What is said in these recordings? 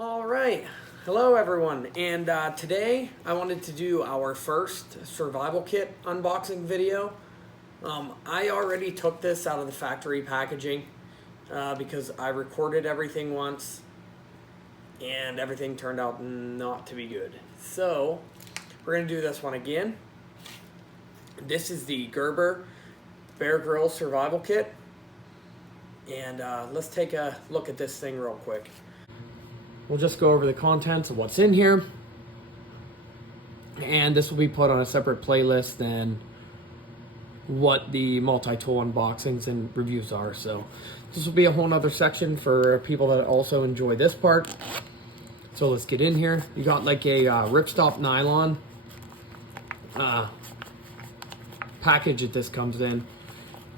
All right, hello everyone, and today I wanted to do our first survival kit unboxing video. I already took this out of the factory packaging because I recorded everything once and everything turned out not to be good. So we're going to do this one again. This is the Gerber Bear Grylls survival kit, and let's take a look at this thing real quick. We'll just go over the contents of what's in here, and this will be put on a separate playlist than what the multi-tool unboxings and reviews are. So this will be a whole nother section for people that also enjoy this part. So let's get in here. You got like a ripstop nylon package that this comes in.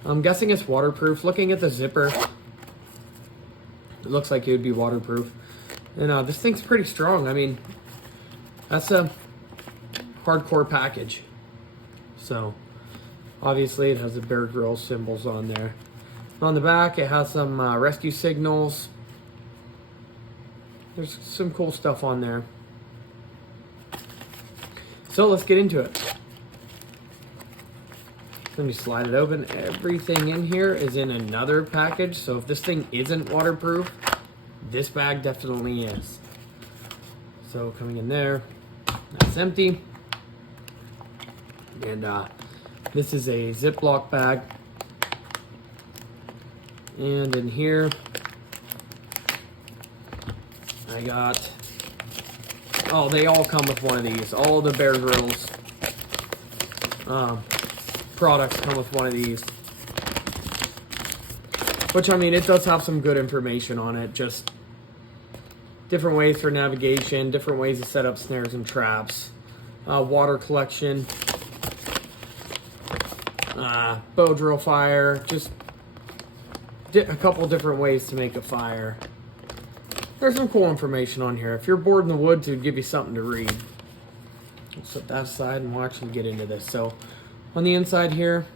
I'm guessing it's waterproof. Looking at the zipper, it looks like it would be waterproof. And this thing's pretty strong. I mean, that's a hardcore package. So, obviously it has the Bear Grylls symbols on there. On the back, it has some rescue signals. There's some cool stuff on there. So, let's get into it. Let me slide it open. Everything in here is in another package. So, if this thing isn't waterproof, this bag definitely is. So coming in there, that's empty. And this is a Ziploc bag. And in here, I got, oh, they all come with one of these. All the Bear Grylls products come with one of these. Which, I mean, it does have some good information on it. Just different ways for navigation, different ways to set up snares and traps, water collection, bow drill fire, just a couple different ways to make a fire. There's some cool information on here. If you're bored in the woods, it would give you something to read. I'll set that aside and we'll actually get into this. So, on the inside here,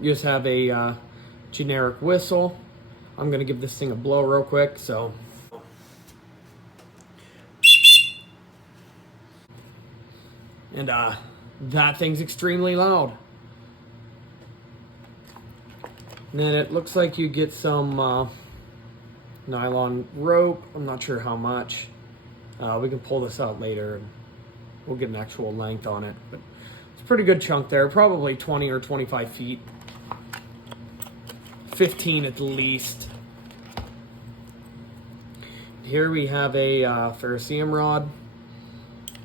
you just have a generic whistle. I'm gonna give this thing a blow real quick. So, and that thing's extremely loud. And then it looks like you get some nylon rope. I'm not sure how much. We can pull this out later and we'll get an actual length on it. But it's a pretty good chunk there, probably 20 or 25 feet. 15 at the least. Here we have a ferrocerium rod,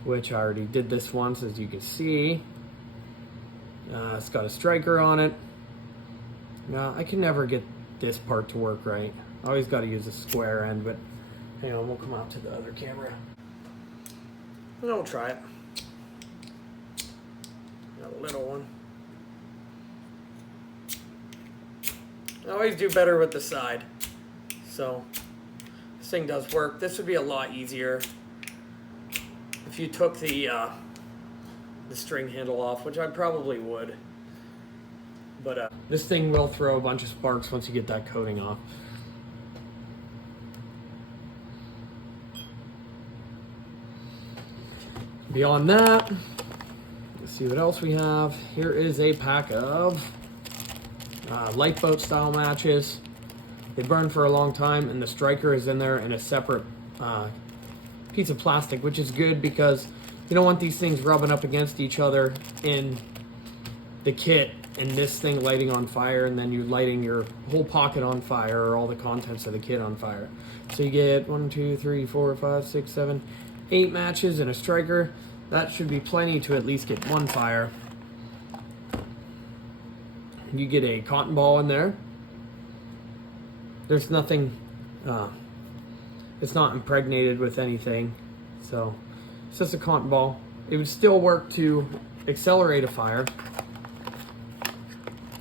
which I already did this once, as you can see. It's got a striker on it. Now, I can never get this part to work right. I always got to use a square end, but hang on, we'll come out to the other camera. And I'll try it. Got a little one. I always do better with the side. So, this thing does work. This would be a lot easier if you took the string handle off, which I probably would. But this thing will throw a bunch of sparks once you get that coating off. Beyond that, let's see what else we have. Here is a pack of lifeboat style matches. They burn for a long time, and the striker is in there in a separate piece of plastic, which is good because you don't want these things rubbing up against each other in the kit and this thing lighting on fire, and then you lighting your whole pocket on fire or all the contents of the kit on fire. So you get 1, 2, 3, 4, 5, 6, 7, 8 matches and a striker. That should be plenty to at least get one fire. You get a cotton ball in there. There's nothing, it's not impregnated with anything. So it's just a cotton ball. It would still work to accelerate a fire.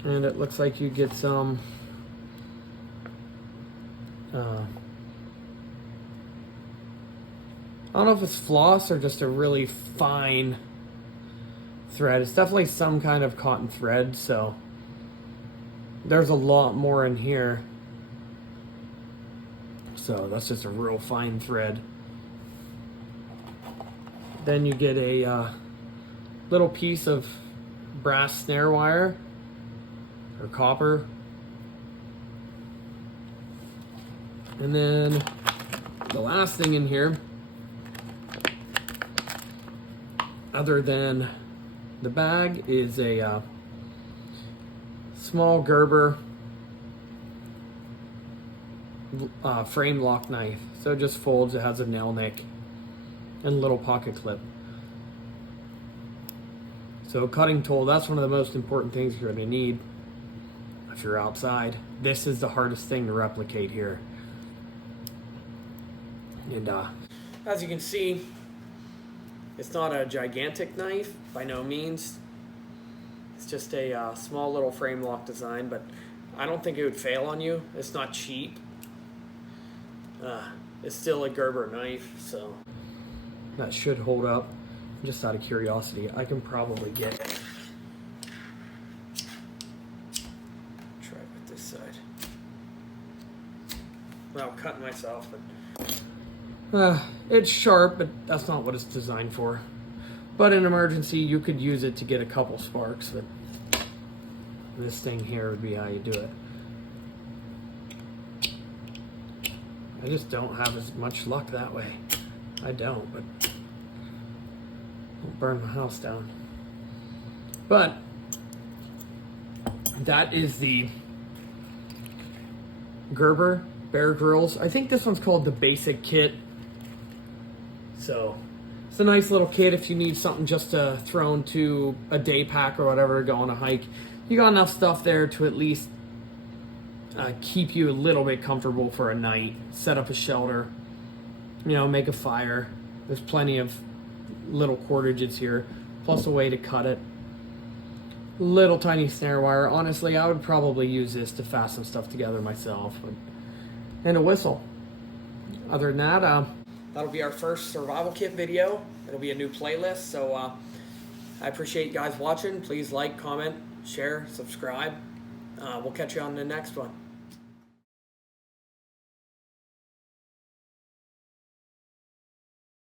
And it looks like you get some I don't know if it's floss or just a really fine thread. It's definitely some kind of cotton thread, so there's a lot more in here. So that's just a real fine thread. Then you get a little piece of brass snare wire or copper. And then the last thing in here, other than the bag, is a small Gerber frame lock knife. So it just folds, it has a nail nick and a little pocket clip. So cutting tool, that's one of the most important things you're going to need if you're outside. This is the hardest thing to replicate here. And as you can see, it's not a gigantic knife by no means. It's just a small little frame lock design, but I don't think it would fail on you. It's not cheap. It's still a Gerber knife, so that should hold up. Just out of curiosity, I can probably get, try it with this side without cutting myself, but it's sharp, but that's not what it's designed for. But in an emergency, you could use it to get a couple sparks, but this thing here would be how you do it. I just don't have as much luck that way. I don't, but don't burn my house down. But that is the Gerber Bear Grylls. I think this one's called the basic kit. So it's a nice little kit if you need something just to throw into a day pack or whatever to go on a hike. You got enough stuff there to at least keep you a little bit comfortable for a night. Set up a shelter, you know, make a fire. There's plenty of little cordages here, plus a way to cut it. Little tiny snare wire. Honestly, I would probably use this to fasten stuff together myself. And a whistle. Other than that, that'll be our first survival kit video. It'll be a new playlist, so I appreciate you guys watching. Please like, comment, share, subscribe. We'll catch you on the next one.